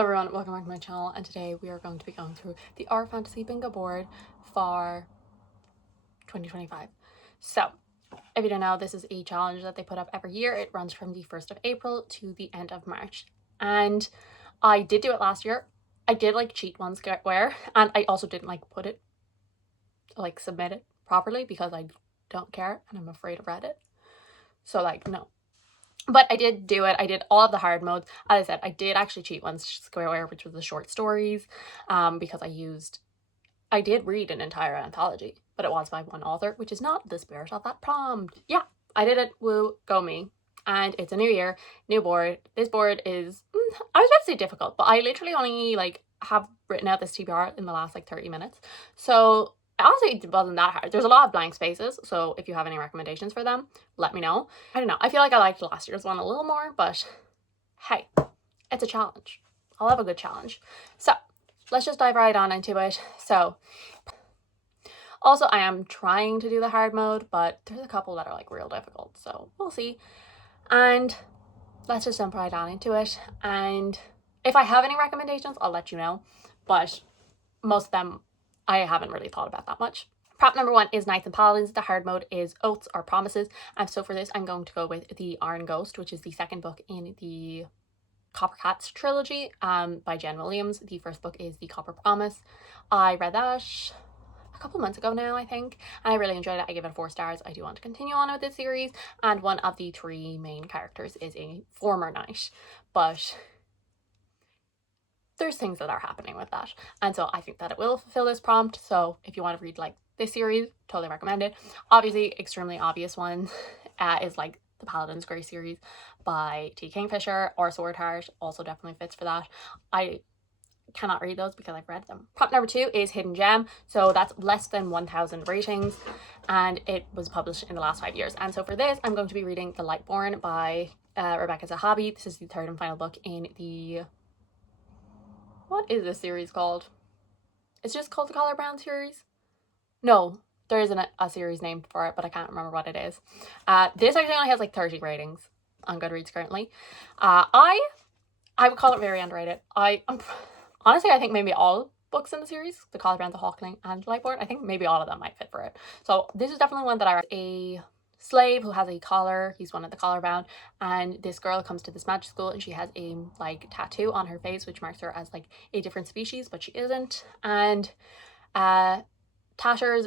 Hello everyone, welcome back to my channel, and today we are going to be going through the Our Fantasy Bingo board for 2025. So, if you don't know, this is a challenge that they put up every year. It runs from the 1st of April to the end of March. And I did do it last year. I did cheat one square, and I also didn't put it, submit it properly because I don't care and I'm afraid of Reddit. So no. But I did do it. I did all of the hard modes. As I said, I did actually cheat one square, which was the short stories, because I did read an entire anthology, but it was by one author, which is not the spirit of that prompt. Yeah, I did it. Woo, go me. And it's a new year, new board. This board is, I was about to say difficult, but I literally only have written out this TBR in the last 30 minutes. So honestly, it wasn't that hard. There's a lot of blank spaces, so if you have any recommendations for them, let me know. I don't know. I feel like I liked last year's one a little more, but hey, it's a challenge. I'll have a good challenge. So let's just dive right on into it. So also, I am trying to do the hard mode, but there's a couple that are real difficult, so we'll see. And let's just jump right on into it. And if I have any recommendations, I'll let you know, but most of them I haven't really thought about that much. Prop number 1 is Knights and Paladins. The hard mode is Oaths or Promises. And so for this, I'm going to go with the Iron Ghost, which is the second book in the Copper Cats trilogy by Jen Williams. The first book is The Copper Promise. I read that a couple months ago now, I think, and I really enjoyed it. I gave it 4 stars. I do want to continue on with this series, and one of the 3 main characters is a former knight, but there's things that are happening with that, and so I think that it will fulfill this prompt. So if you want to read this series, totally recommend it. Obviously, extremely obvious one is the Paladin's Grey series by T. Kingfisher, or Swordheart also definitely fits for that. I cannot read those because I've read them. Prop number 2 is Hidden Gem. So that's less than 1,000 ratings, and it was published in the last 5 years. And so for this, I'm going to be reading The Lightborn by Rebecca Zahabi. This is the 3rd and final book in the... what is this series called? It's just called the Collar Brown series? No, there isn't a series named for it, but I can't remember what it is. This actually only has 30 ratings on Goodreads currently. I would call it very underrated. Honestly, I think maybe all books in the series, the Collar Brown, the Hawkling, and Lightborn, I think maybe all of them might fit for it. So this is definitely one that I read. A slave who has a collar, he's one of the collar bound, and this girl comes to this magic school and she has a tattoo on her face which marks her as a different species, but she isn't. And Tatters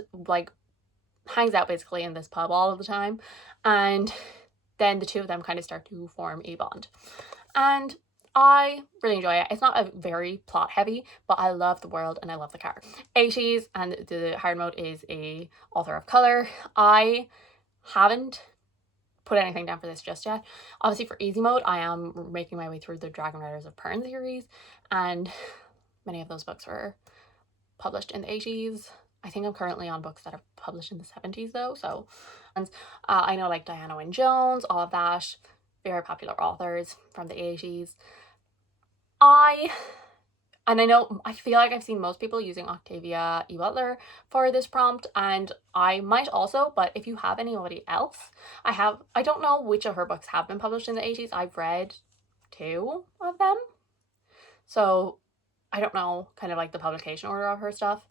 hangs out basically in this pub all of the time, and then the two of them kind of start to form a bond, and I really enjoy it. It's not a very plot heavy, but I love the world and I love the character. 80s, and the hard mode is a author of color. I haven't put anything down for this just yet. Obviously for easy mode, I am making my way through the Dragon Riders of Pern series, and many of those books were published in the 80s. I think I'm currently on books that are published in the 70s though, so I know Diana Wynne Jones, all of that, very popular authors from the 80s. I feel like I've seen most people using Octavia E. Butler for this prompt, and I might also, but if you have anybody else, I don't know which of her books have been published in the 80s. I've read 2 of them, so I don't know kind of the publication order of her stuff.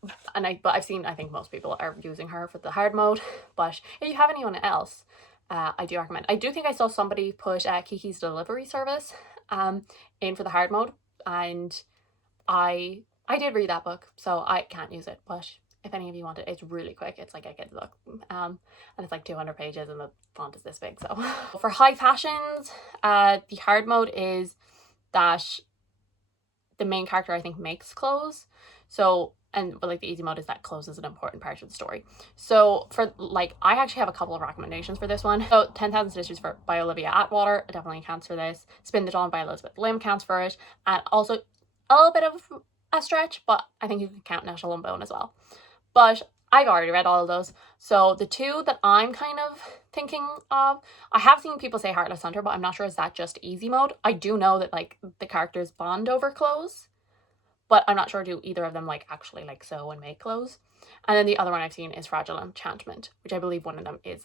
But I've seen, I think most people are using her for the hard mode, but if you have anyone else, I do recommend. I do think I saw somebody put Kiki's Delivery Service in for the hard mode, and I did read that book, so I can't use it, but if any of you want it, it's really quick. It's a kid's book, and it's 200 pages and the font is this big. So for high fashions, the hard mode is that the main character, I think, makes clothes. So, but the easy mode is that clothes is an important part of the story. So for I actually have a couple of recommendations for this one. So 10,000 Stitches by Olivia Atwater definitely counts for this. Spin the Dawn by Elizabeth Lim counts for it, and also a little bit of a stretch, but I think you can count Nettle and Bone as well. But I've already read all of those, so the 2 that I'm kind of thinking of, I have seen people say Heartless Hunter, but I'm not sure is that just easy mode. I do know that the characters bond over clothes, but I'm not sure do either of them actually sew and make clothes. And then the other one I've seen is Fragile Enchantment, which I believe one of them is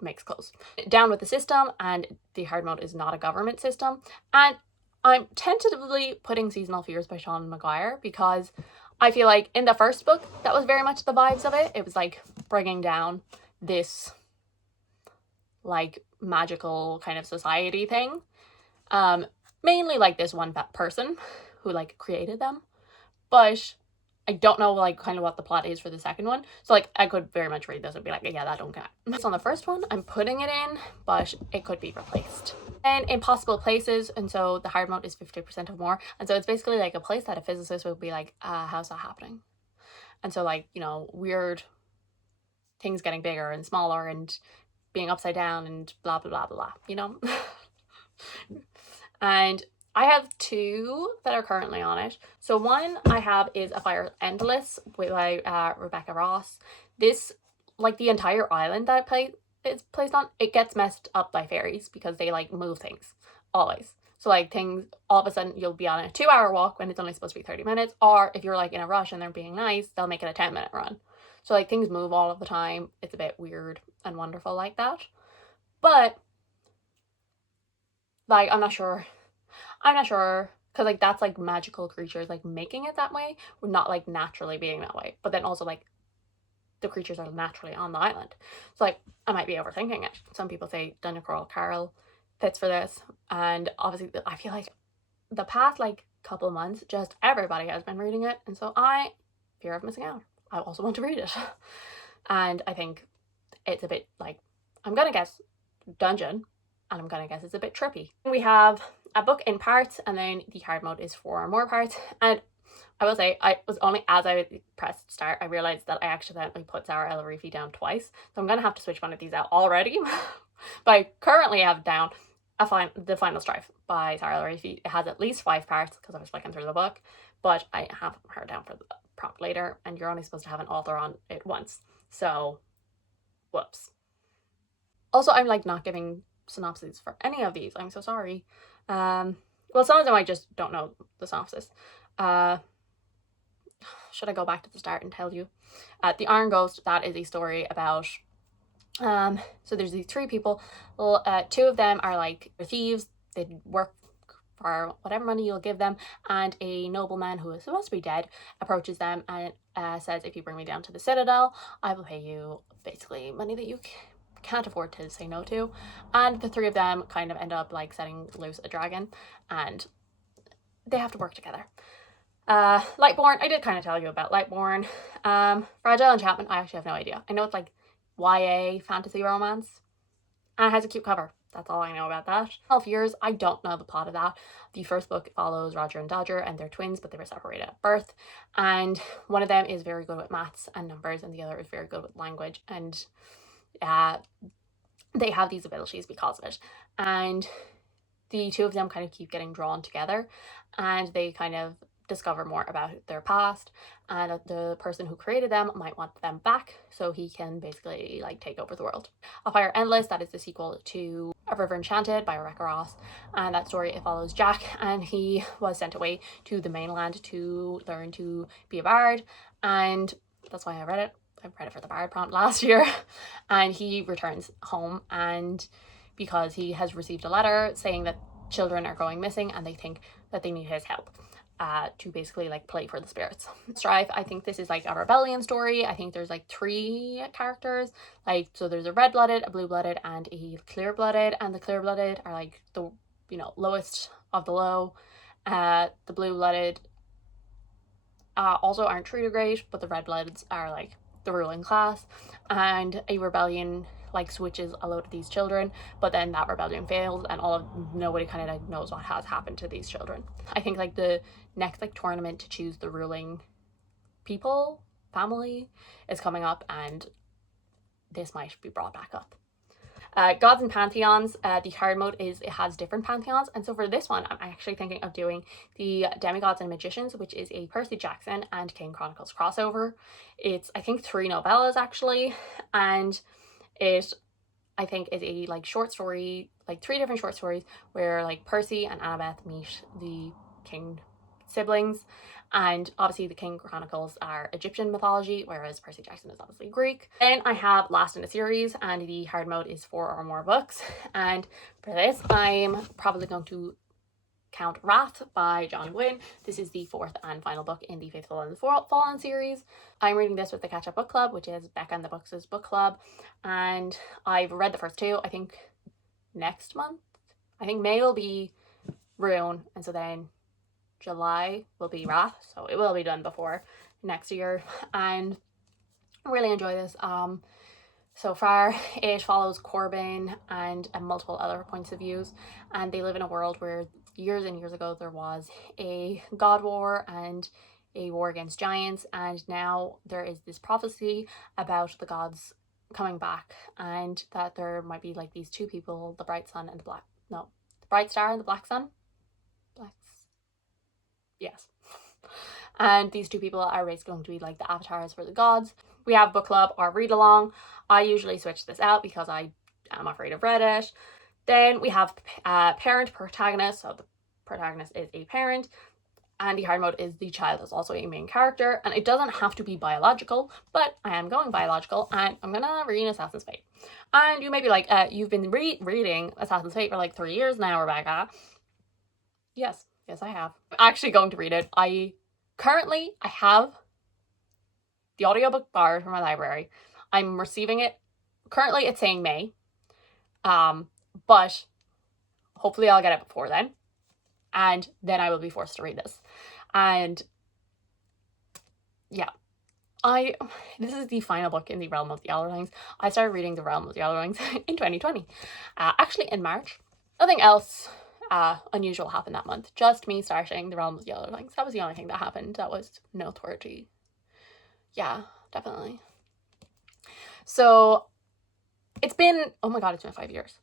makes clothes. Down with the System, and the hard mode is not a government system. And I'm tentatively putting Seasonal Fears by Sean Maguire because I feel like in the first book, that was very much the vibes of it. It was like bringing down this like magical kind of society thing. Mainly like this one person who like created them. But I don't know like kind of what the plot is for the second one. So like I could very much read this and be like, yeah, that don't count. So on the first one, I'm putting it in, but it could be replaced. And Impossible Places, and so the hard mode is 50% or more. And so it's basically like a place that a physicist would be like, how's that happening? And so like, you know, weird things getting bigger and smaller and being upside down and blah blah blah blah, you know? And I have two that are currently on it. So one I have is A Fire Endless by Rebecca Ross. This, like the entire island that it's placed on, it gets messed up by fairies because they like move things always. So like things, all of a sudden you'll be on a 2-hour walk when it's only supposed to be 30 minutes. Or if you're like in a rush and they're being nice, they'll make it a 10-minute run. So like things move all of the time. It's a bit weird and wonderful like that. But like I'm not sure because like that's like magical creatures like making it that way, or not like naturally being that way. But then also like the creatures are naturally on the island. So like I might be overthinking it. Some people say Dungeon Crawl Carol fits for this, and obviously I feel like the past like couple months just everybody has been reading it, and so I fear of missing out. I also want to read it. And I think it's a bit like, I'm gonna guess dungeon, and I'm gonna guess it's a bit trippy. We have a book in parts, and then the hard mode is 4 more parts. And I will say, I was only as I pressed start, I realized that I accidentally put Zara El Arifi down twice. So I'm gonna have to switch one of these out already. But I currently have down The Final Strife by Zara El Arifi. It has at least 5 parts because I was flicking through the book, but I have her down for the prompt later, and you're only supposed to have an author on it once. So, whoops. Also, I'm like not giving synopses for any of these. I'm so sorry. Well, some of them I just don't know the synopsis. Should I go back to the start and tell you? The Iron Ghost, that is a story about so there's these 3 people. Well, 2 of them are like thieves. They work for whatever money you'll give them, and a nobleman who is supposed to be dead approaches them and says, if you bring me down to the Citadel, I will pay you basically money that you can't afford to say no to. And the 3 of them kind of end up like setting loose a dragon, and they have to work together. Lightborn, I did kind of tell you about Lightborn. Fragile Enchantment, I actually have no idea. I know it's like YA fantasy romance, and it has a cute cover. That's all I know about that. 12 Years, I don't know the plot of that. The first book follows Roger and Dodger, and they're twins, but they were separated at birth. And one of them is very good with maths and numbers, and the other is very good with language. And they have these abilities because of it. And the 2 of them kind of keep getting drawn together, and they kind of discover more about their past, and the person who created them might want them back so he can basically like take over the world. A Fire Endless, that is the sequel to A River Enchanted by Rebecca Ross, and that story, it follows Jack, and he was sent away to the mainland to learn to be a bard, and that's why I read it. I read it for the bard prompt last year. And he returns home, and because he has received a letter saying that children are going missing and they think that they need his help to basically like play for the spirits. Strife, I think this is like a rebellion story. I think there's like 3 characters, like, so there's a red-blooded, a blue-blooded, and a clear-blooded, and the clear-blooded are like the, you know, lowest of the low. The blue-blooded also aren't treated great, but the red-bloods are like the ruling class, and a rebellion like switches a load of these children, but then that rebellion fails, and nobody kind of knows what has happened to these children. I think like the next like tournament to choose the ruling family is coming up, and this might be brought back up. Gods and Pantheons, the hard mode it has different pantheons, and so for this one I'm actually thinking of doing the Demigods and Magicians, which is a Percy Jackson and King Chronicles crossover. It's I think 3 novellas actually, and it I think is a like short story, like 3 different short stories where like Percy and Annabeth meet the King siblings, and obviously the King Chronicles are Egyptian mythology, whereas Percy Jackson is obviously Greek. Then I have Last in a Series, and the hard mode is 4 or more books, and for this I'm probably going to Count Wrath by John Gwynne. This is the fourth and final book in the Faithful and the Fallen series. I'm reading this with the Catch Up Book Club, which is Becca and the Books' book club, and I've read the first two. I think next month, I think May will be Rune, and so then July will be Wrath, so it will be done before next year, and I really enjoy this. So far, it follows Corbin and multiple other points of views, and they live in a world where years and years ago there was a god war and a war against giants, and now there is this prophecy about the gods coming back, and that there might be like these two people, the bright sun and the bright star and the black sun. Yes. And these two people are basically going to be like the avatars for the gods. We have book club or read along. I usually switch this out because I am afraid of Reddit. Then we have parent protagonist. So the protagonist is a parent, and the hard mode is the child is also a main character, and it doesn't have to be biological, but I am going biological, and I'm gonna read Assassin's Fate. And you may be like, you've been reading Assassin's Fate for like 3 years now, Rebecca. Yes, I have. I'm actually going to read it. I have the audiobook borrowed from my library. I'm receiving it. Currently it's saying May. But hopefully I'll get it before then. And then I will be forced to read this. And yeah. This is the final book in the Realm of the Elderlings. I started reading the Realm of the Elderlings in 2020. Actually in March. Nothing else unusual happened that month. Just me starting the Realm of the Elderlings. That was the only thing that happened. That was noteworthy. Yeah, definitely. So it's been, oh my god, it's been 5 years.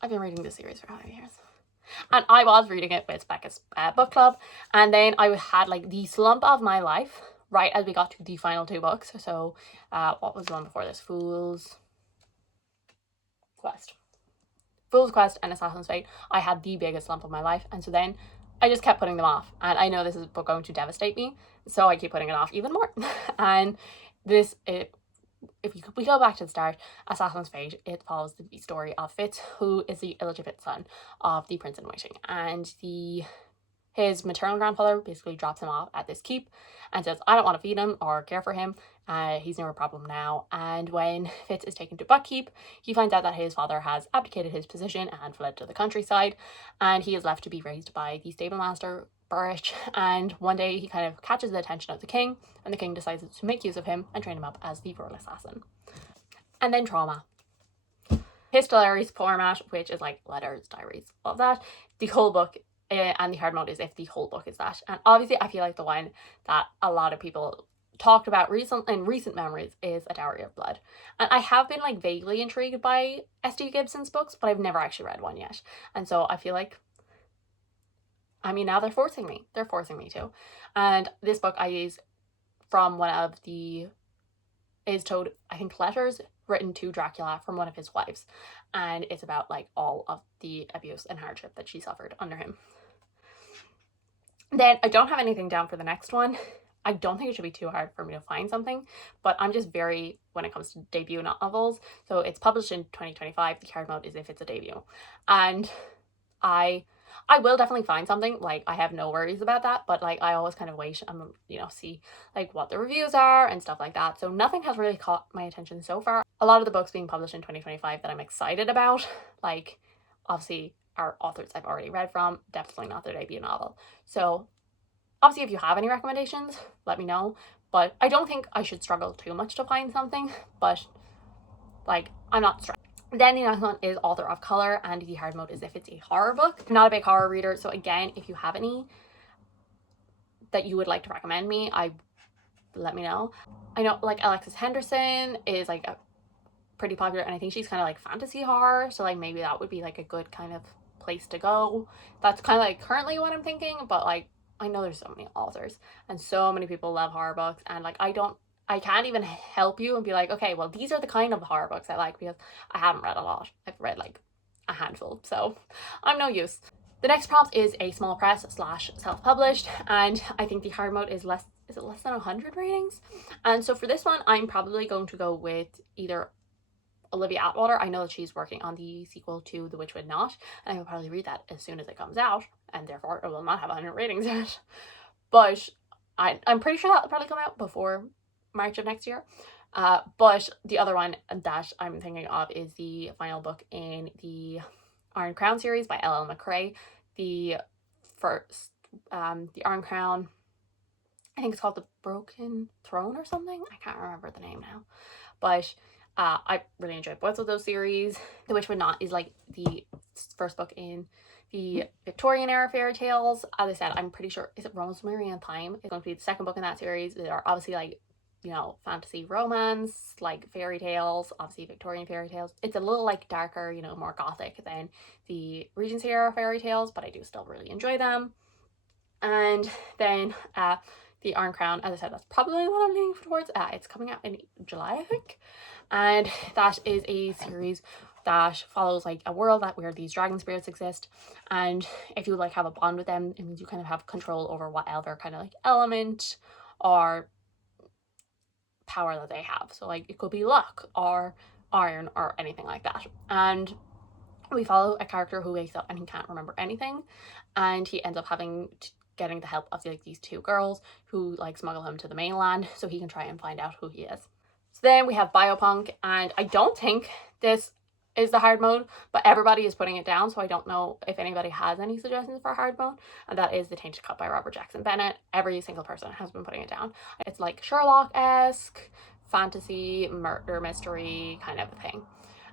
I've been reading this series for 5 years. And I was reading it with Becca's book club, and then I had like the slump of my life right as we got to the final two books. So what was the one before this? Fool's Quest and Assassin's Fate. I had the biggest slump of my life, and so then I just kept putting them off, and I know this is going to devastate me, so I keep putting it off even more. And this, if we go back to the start, Assassin's Fate, it follows the story of Fitz, who is the illegitimate son of the prince in waiting, and his maternal grandfather basically drops him off at this keep and says, I don't want to feed him or care for him. He's no problem now. And when Fitz is taken to Buckkeep, he finds out that his father has abdicated his position and fled to the countryside, and he is left to be raised by the stable master, Burrich. And one day he kind of catches the attention of the king, and the king decides to make use of him and train him up as the royal assassin. And then Trauma. Epistolary format, which is like letters, diaries, all of that. The whole book and the hard mode is if the whole book is that. And obviously I feel like the one that a lot of people talked about in recent memories is A Dowry of Blood. And I have been like vaguely intrigued by S.D. Gibson's books, but I've never actually read one yet. And so I feel like, I mean, now they're forcing me to. And this book I use from one of the, is told, I think, letters written to Dracula from one of his wives. And it's about like all of the abuse and hardship that she suffered under him. Then I don't have anything down for the next one. I don't think it should be too hard for me to find something, but I'm just very, when it comes to debut novels, so it's published in 2025, the hard mode is if it's a debut. And I will definitely find something, like I have no worries about that, but like I always kind of wait and, see like what the reviews are and stuff like that. So nothing has really caught my attention so far. A lot of the books being published in 2025 that I'm excited about, like obviously are authors I've already read from, definitely not their debut novel. So obviously if you have any recommendations, let me know, but I don't think I should struggle too much to find something, but like I'm not stressed. Then the next one is Author of Color, and the hard mode is if it's a horror book. I'm not a big horror reader, so again, if you have any that you would like to recommend me, let me know. I know like Alexis Henderson is like a pretty popular, and I think she's kind of like fantasy horror, so like maybe that would be like a good kind of place to go. That's kind of like currently what I'm thinking, but like I know there's so many authors and so many people love horror books, and like I can't even help you and be like, okay, well these are the kind of horror books I like, because I haven't read a lot. I've read like a handful, so I'm no use. The next prompt is a small press / self-published, and I think the hard mode is less than 100 ratings. And so for this one, I'm probably going to go with either Olivia Atwater. I know that she's working on the sequel to The Witch Would Not, and I will probably read that as soon as it comes out. and therefore it will not have 100 ratings yet. But I'm pretty sure that'll probably come out before March of next year. But the other one that I'm thinking of is the final book in the Iron Crown series by L.L. McRae. The first, the Iron Crown, I think it's called The Broken Throne or something. I can't remember the name now. But I really enjoyed both of those series. The Witch Would Not is like the first book in the Victorian era fairy tales. As I said, I'm pretty sure, is it Rosemary and Thyme? It's going to be the second book in that series. They are obviously like, you know, fantasy romance, like fairy tales, obviously Victorian fairy tales. It's a little like darker, you know, more gothic than the Regency era fairy tales, but I do still really enjoy them. And then the Iron Crown, as I said, that's probably what I'm leaning towards. It's coming out in July, I think. And that is a series that follows like a world where these dragon spirits exist, and if you like have a bond with them, it means you kind of have control over whatever kind of like element or power that they have. So like it could be luck or iron or anything like that. And we follow a character who wakes up and he can't remember anything, and he ends up getting the help of like these two girls who like smuggle him to the mainland so he can try and find out who he is. So then we have Biopunk, and I don't think this is the hard mode, but everybody is putting it down, so I don't know if anybody has any suggestions for hard mode, and that is The Tainted Cup by Robert Jackson Bennett. Every single person has been putting it down. It's like Sherlock-esque, fantasy, murder mystery kind of a thing,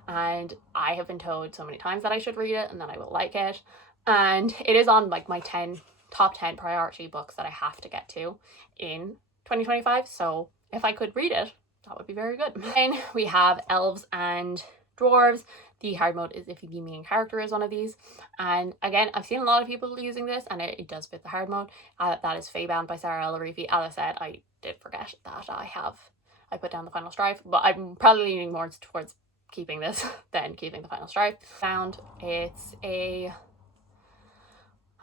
and I have been told so many times that I should read it and that I will like it, and it is on like my top 10 priority books that I have to get to in 2025, so if I could read it, that would be very good. Then we have Elves and Dwarves. The hard mode is if the main character is one of these, and again, I've seen a lot of people using this and it does fit the hard mode. That is Feybound by Sarah L. Arifi. As I said, I did forget that I put down The Final Strife, but I'm probably leaning more towards keeping this than keeping The Final Strife. I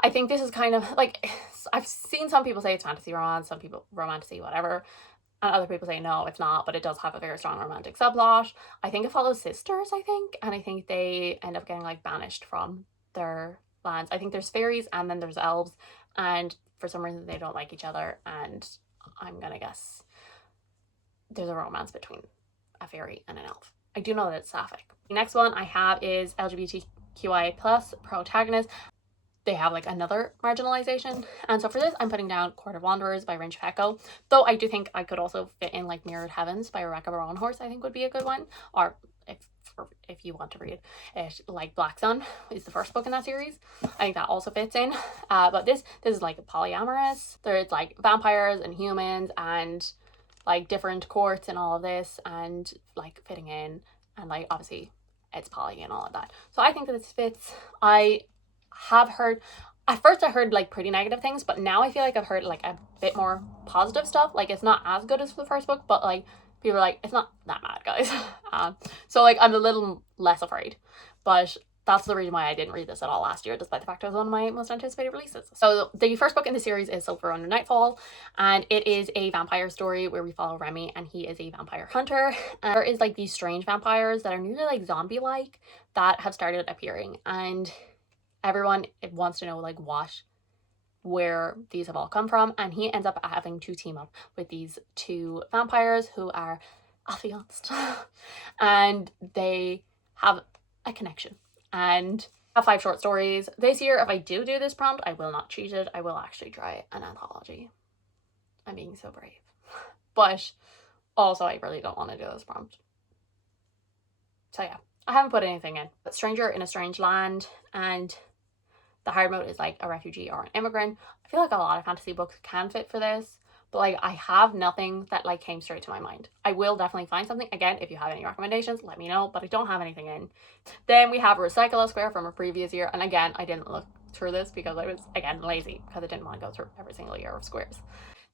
think this is kind of like, I've seen some people say it's fantasy romance, some people romantasy, whatever, and other people say no, it's not, but it does have a very strong romantic subplot. I think it follows sisters, and I think they end up getting like banished from their lands. I think there's fairies and then there's elves, and for some reason they don't like each other, and I'm gonna guess there's a romance between a fairy and an elf. I do know that it's sapphic. The next one I have is LGBTQI plus protagonist. They have like another marginalization, and so for this I'm putting down Court of Wanderers by Rinch Pecco, though I do think I could also fit in like Mirrored Heavens by Rebecca Brownhorse. I think would be a good one, or if you want to read it, like Black Sun is the first book in that series. I think that also fits in, but this is like polyamorous. There's like vampires and humans and like different courts and all of this, and like fitting in, and like obviously it's poly and all of that, so I think that this fits. I have heard, at first I heard like pretty negative things, but now I feel like I've heard like a bit more positive stuff. Like it's not as good as the first book, but like people are like, it's not that bad, guys. So like I'm a little less afraid, but that's the reason why I didn't read this at all last year, despite the fact it was one of my most anticipated releases. So the first book in the series is Silver Under Nightfall, and it is a vampire story where we follow Remy, and he is a vampire hunter. And there is like these strange vampires that are nearly like zombie-like that have started appearing, and everyone wants to know like where these have all come from, and he ends up having to team up with these two vampires who are affianced and they have a connection, and I have 5 short stories this year. If I do this prompt, I will not cheat it. I will actually try an anthology. I'm being so brave, but also I really don't want to do this prompt, so yeah, I haven't put anything in. But Stranger in a Strange Land, and the hard mode is like a refugee or an immigrant. I feel like a lot of fantasy books can fit for this, but like I have nothing that like came straight to my mind. I will definitely find something. Again, if you have any recommendations, let me know, but I don't have anything in. Then we have Recycle a Square from a previous year, and again, I didn't look through this because I was, again, lazy because I didn't want to go through every single year of squares.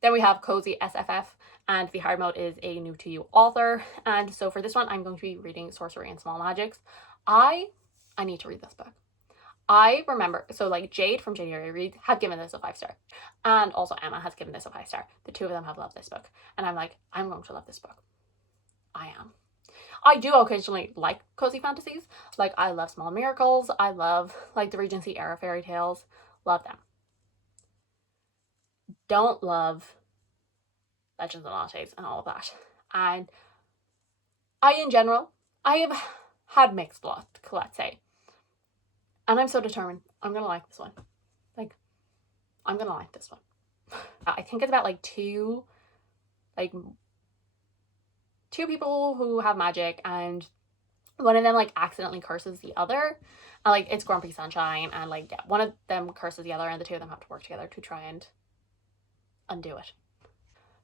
Then we have Cozy SFF, and the hard mode is a new to you author, and so for this one I'm going to be reading Sorcery and Small Magics. I need to read this book. I remember, so like Jade from January Reads have given this a 5-star, and also Emma has given this a 5-star. The two of them have loved this book, and I'm like, I'm going to love this book. I am. I do occasionally like cozy fantasies. Like I love Small Miracles. I love like the Regency era fairy tales. Love them. Don't love Legends of Lattes and all of that. And in general, I have had mixed luck, let's say. And I'm so determined. I'm going to like this one. Like, I'm going to like this one. I think it's about like two people who have magic, and one of them like accidentally curses the other. And like it's Grumpy Sunshine, and like yeah, one of them curses the other, and the two of them have to work together to try and undo it.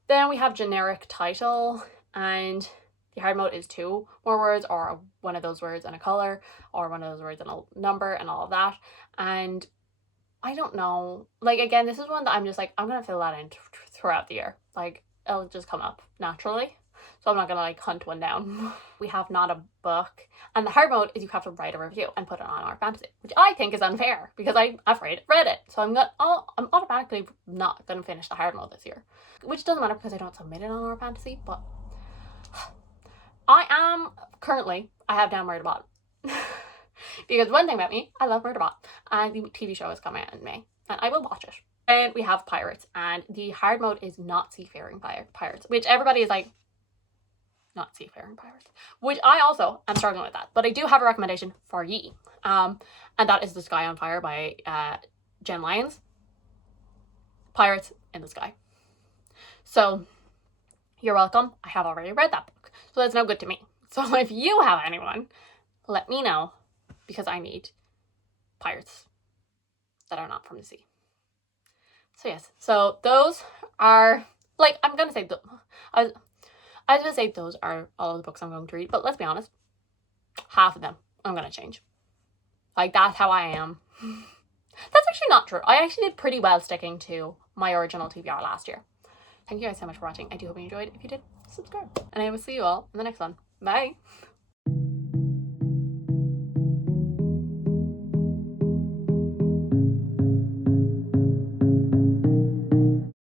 Then we have generic title, and the hard mode is 2 more words, or one of those words and a color, or one of those words and a number, and all of that. And I don't know, like again, this is one that I'm just like, I'm gonna fill that in throughout the year. Like it'll just come up naturally, so I'm not gonna like hunt one down. We have not a book, and the hard mode is you have to write a review and put it on our fantasy, which I think is unfair because I've read it, so I'm automatically not gonna finish the hard mode this year, which doesn't matter because I don't submit it on our fantasy. But I have down Murderbot. Because one thing about me, I love Murderbot, and the TV show is coming out in May, and I will watch it. And we have pirates, and the hard mode is not seafaring pirates, which everybody is like, not seafaring pirates, which I also am struggling with that. But I do have a recommendation for ye, and that is The Sky on Fire by Jen Lyons. Pirates in the Sky. So you're welcome. I have already read that book, so that's no good to me. So if you have anyone, let me know, because I need pirates that are not from the sea. So yes, so those are, like, I'm gonna say, I was gonna say those are all of the books I'm going to read, but let's be honest, half of them I'm gonna change. Like, that's how I am. That's actually not true. I actually did pretty well sticking to my original TBR last year. Thank you guys so much for watching. I do hope you enjoyed. If you did, subscribe. And I will see you all in the next one. Bye!